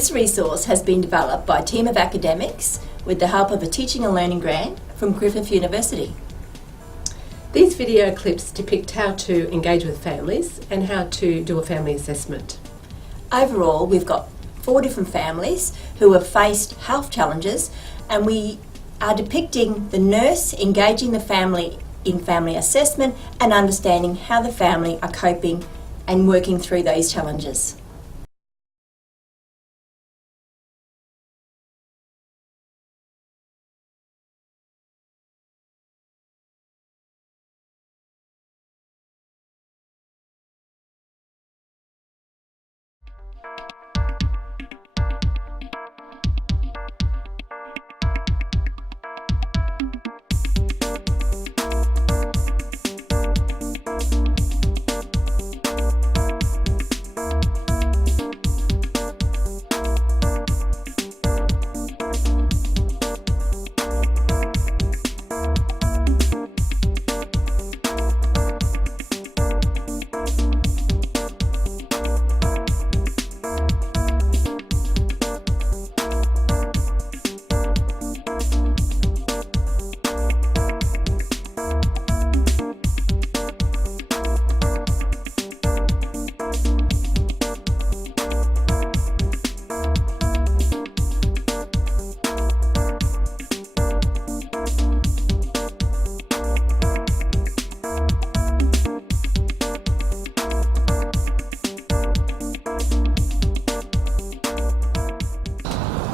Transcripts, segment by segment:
This resource has been developed by a team of academics with the help of a teaching and learning grant from Griffith University. These video clips depict how to engage with families and how to do a family assessment. Overall, we've got 4 different families who have faced health challenges, and we are depicting the nurse engaging the family in family assessment and understanding how the family are coping and working through those challenges.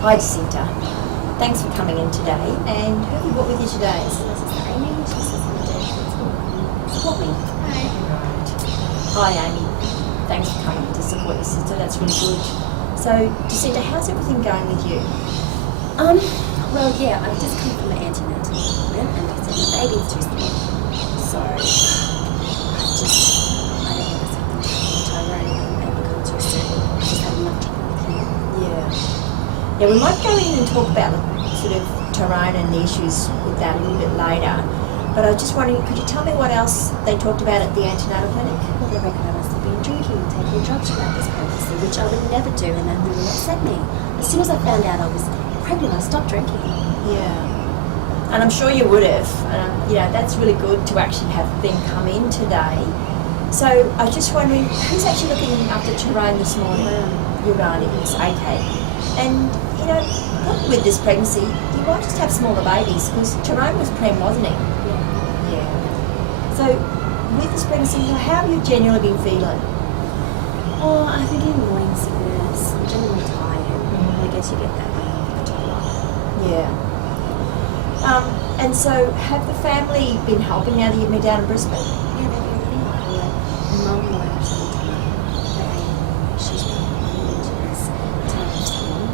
Hi Jacinta, thanks for coming in today. And who have you brought with you today? This is Amy, she's Support me. Hi. Hi Amy, thanks for coming to support your sister, that's really good. So Jacinta, how's everything going with you? Well, yeah, I've just come from an antenatal appointment and they said my baby's too small. So, I don't know if something to happen to Tyrone and maybe come too soon. I just had enough trouble with him. Yeah, we might go in and talk about sort of Tyrone and the issues with that a little bit later. But I was just wondering, could you tell me what else they talked about at the antenatal clinic? Well, they reckon I must have been drinking, taking drugs throughout this pregnancy, which I would never do, and that really upset me. As soon as I found out I was pregnant, I stopped drinking. Yeah, and I'm sure you would have. That's really good to actually have them come in today. So I was just wondering, who's actually looking after Tyrone this morning? Your auntie is, okay. And, probably with this pregnancy, you might just have smaller babies, because Tyrone was prem, wasn't he? Yeah. So, with this pregnancy, how have you genuinely been feeling? Oh, I think in morning sickness, I'm generally tired. I guess you get that when you're the toddler. Yeah. And so, have the family been helping now that you've been down in Brisbane? Yeah, they've been really lucky. Mum works all the time, but she's really into school.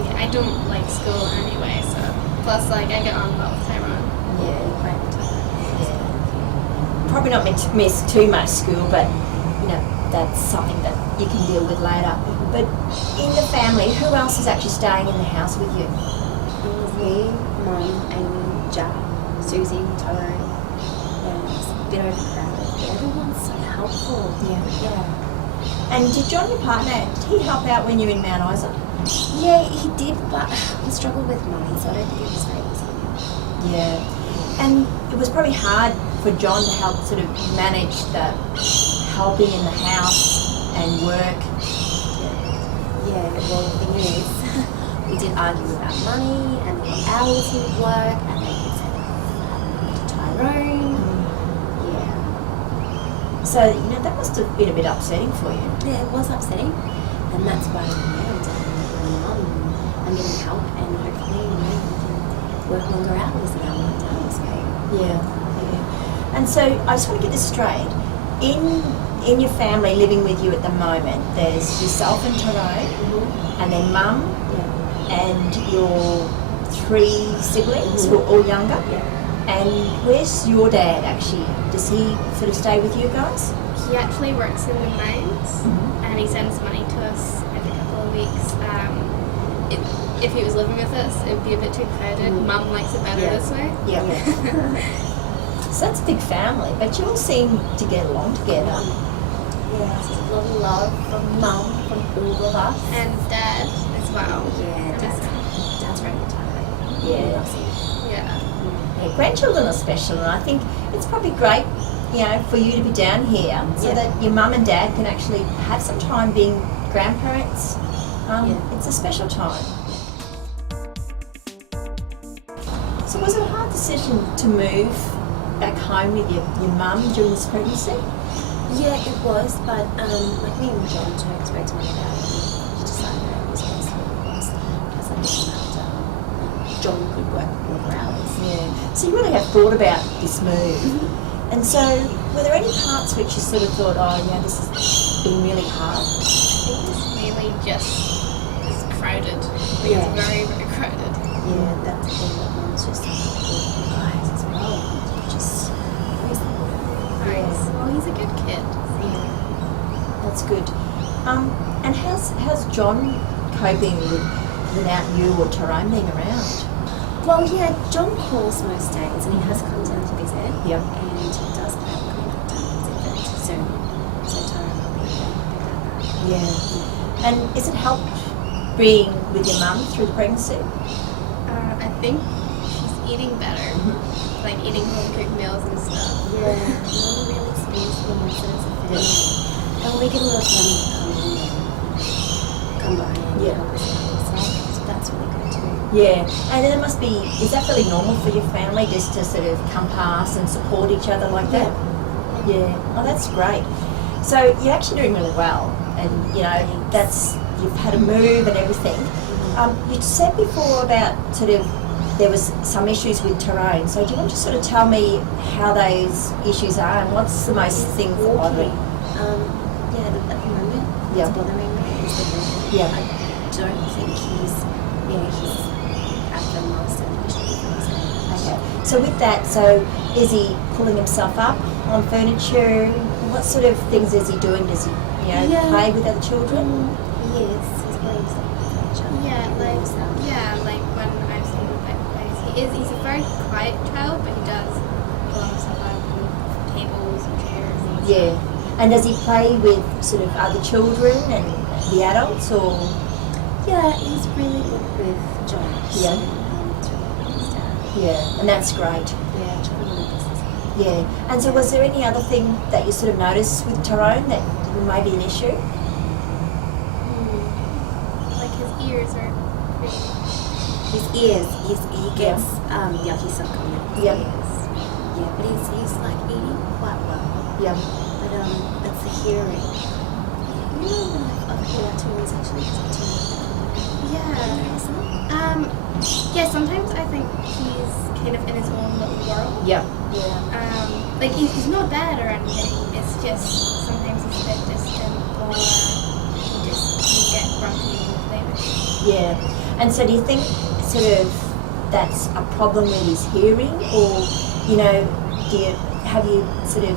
Yeah, I don't like school anyway, so plus I get on well with Tyrone. Yeah, great. Yeah. Probably not meant to miss too much school, but that's something that you can deal with later. But in the family, who else is actually staying in the house with you? Me, Mum, Amy, Jack, Susie, Tyrone. Yeah, it's a bit overcrowded, but everyone's so helpful. Yeah. And did John, your partner, did he help out when you were in Mount Isa? Yeah, he did, but he struggled with money, so I don't think it was famous. Yeah. And it was probably hard for John to help sort of manage the helping in the house and work. Yeah, well, the thing is, we did argue about money and what hours he would work, and then he said, to Tyrone. Yeah. So, that must have been a bit upsetting for you. Yeah, it was upsetting, and that's why I'm down with my mum and getting help, and hopefully, we can work longer hours now when time is great. Yeah. And so, I just want to get this straight. In your family living with you at the moment, there's yourself and Tyrone, and then Mum, and your 3 siblings who are all younger. And where's your dad actually? Does he sort of stay with you guys? He actually works in the mines, and he sends money to us every couple of weeks. If he was living with us, it would be a bit too crowded. Mum likes it better this way. Yeah. So that's a big family, but you all seem to get along together. Yeah, there's a lot of love from Mum, from all of us. And Dad as Wow. Yeah, Dad's very retired. Yeah. Yeah. Yeah, grandchildren are special, and I think it's probably great, for you to be down here so that your mum and dad can actually have some time being grandparents. It's a special time. So was it a hard decision to move back home with your mum during this pregnancy? Yeah, it was, but like me and John spoke to my dad, and he decided that it was best for us because I didn't have to. John could work longer hours. Yeah. So you really have thought about this move. And so were there any parts which you sort of thought, this has been really hard? I think it's mainly just it's crowded. Yeah. It's very, very crowded. Yeah, that's the thing that Mum's just like, you guys as well. Just raise the boy. Nice. Well, he's a good kid. That's good. And how's John coping without you or Tyrone being around? Well, yeah, John calls most days and he has come down to visit. Yeah. And he does plan on coming back down to visit very soon. So Tyrone will be there. Yeah. And is it helped being with your mum through the pregnancy? I think she's eating better. Like eating home cooked meals and stuff. Yeah, Mum really speaks for us as a family. And we get a lot of family come by and help us out. So that's really good too. Yeah, and then it must be, is that really normal for your family just to sort of come past and support each other like that? Yeah. Oh, that's great. So you're actually doing really well, and you've had a move and everything. You said before about sort of there was some issues with Tyrone, so do you want to sort of tell me how those issues are and what's the most thing that bother you? At the moment, what's bothering me is the walking. Yeah. I don't think he's at the most efficient. Okay. So with that, is he pulling himself up on furniture? What sort of things is he doing? Does he, play with other children? Yes, he's playing stuff with furniture. Like when I've seen him at plays, he's a very quiet child, but he does pull himself up on tables and chairs and stuff. Yeah. And does he play with sort of other children and the adults, or? Yeah, he's really good with John. Yeah. It's really good with his dad. Yeah, and that's great. Yeah, John really does this. Yeah. And so was there any other thing that you sort of noticed with Tyrone that may be an issue? Like his ears are pretty. His ears, he gets yucky stuff coming out of his Yeah. ears. Yeah, but he's like eating quite well. Yeah. But it's the hearing. I've heard that too. It's actually Yeah, sometimes I think he's kind of in his own little world. Yeah. Like he's not bad or anything, it's just sometimes he's a bit distant or he just can get grumpy and play with it. Yeah. And so do you think sort of that's a problem with his hearing, or, have you sort of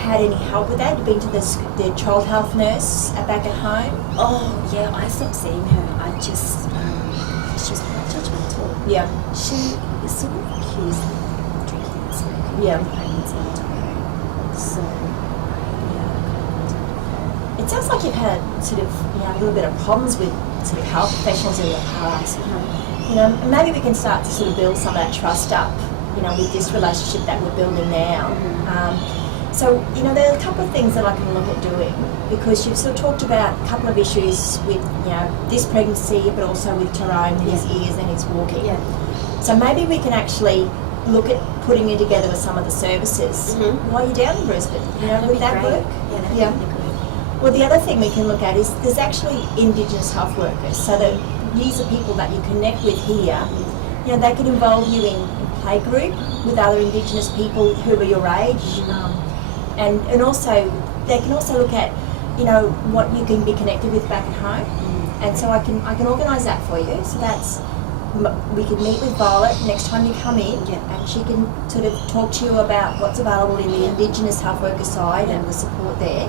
had any help with that? You've been to the child health nurse back at home? Oh, yeah, I stopped seeing her. She was quite judgmental. Yeah. She is sort of accused of drinking and smoking Yeah. during pregnancy and time. So, It sounds like you've had sort of, a little bit of problems with sort of health professionals in the past. Maybe we can start to sort of build some of that trust up, with this relationship that we're building now. So, there are a couple of things that I can look at doing, because you've sort of talked about a couple of issues with, this pregnancy, but also with Tyrone and his ears and his walking. Yeah. So maybe we can actually look at putting you together with some of the services while you're down in Brisbane. Would that work? Yeah, that'd be really good. Well, the other thing we can look at is there's actually Indigenous health workers, so that these are people that you connect with here. They can involve you in play group with other Indigenous people who are your age, and also they can also look at what you can be connected with back at home, and so I can organise that for you. So we can meet with Violet next time you come in, and she can sort of talk to you about what's available in the Indigenous health worker side and the support there.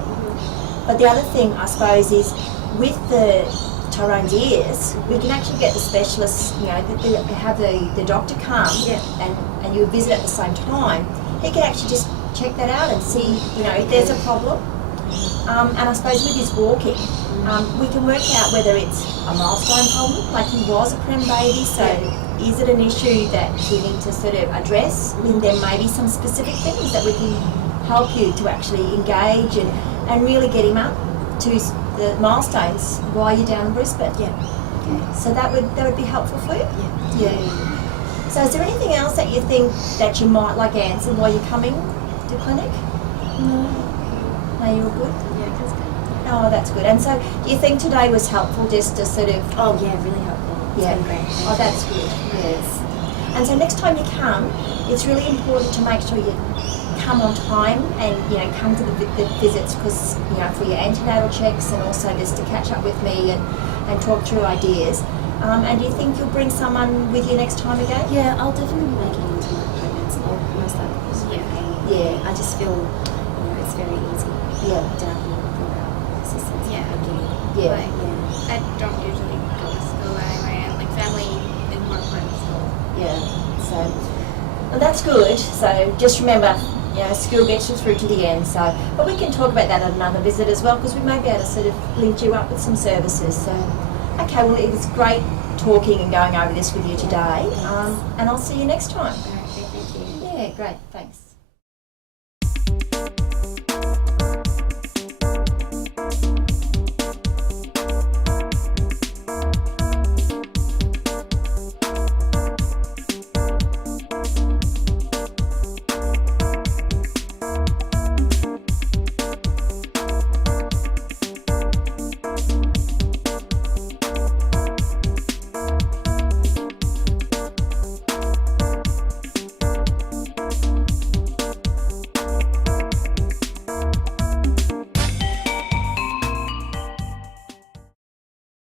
But the other thing, I suppose, is with the Tyrone's ears, we can actually get the specialists, have the doctor come and you visit at the same time. He can actually just check that out and see, if there's a problem. And I suppose with his walking, we can work out whether it's a milestone problem, like he was a prem baby, so is it an issue that we need to sort of address? And there may be some specific things that we can help you to actually engage and really get him up to the milestones while you're down in Brisbane. Yeah. Okay. So that would be helpful for you? Yeah. So is there anything else that you think that you might like answer while you're coming to clinic? No. No, you're good? Yeah, that's good. Oh, that's good. And so do you think today was helpful just to sort of... Oh, yeah, really helpful. It's been great. Oh, that's good. Yes. And so next time you come, it's really important to make sure you come on time and, come to the visits because, for your antenatal checks and also just to catch up with me and talk through ideas. And do you think you'll bring someone with you next time again? Yeah, I'll definitely be making it into my appointments. I'll most likely. Yeah. I just feel, it's very easy. Yeah. Down here without assistance. Yeah. Yeah. Like, I don't usually go to school anyway, and like family is more important than school. Yeah. So, well, that's good. So just remember, school gets you through to the end. So, but we can talk about that at another visit as well because we may be able to sort of link you up with some services. So, okay. Well, it was great talking and going over this with you today. And I'll see you next time. All right, great, thank you. Yeah. Great. Thanks.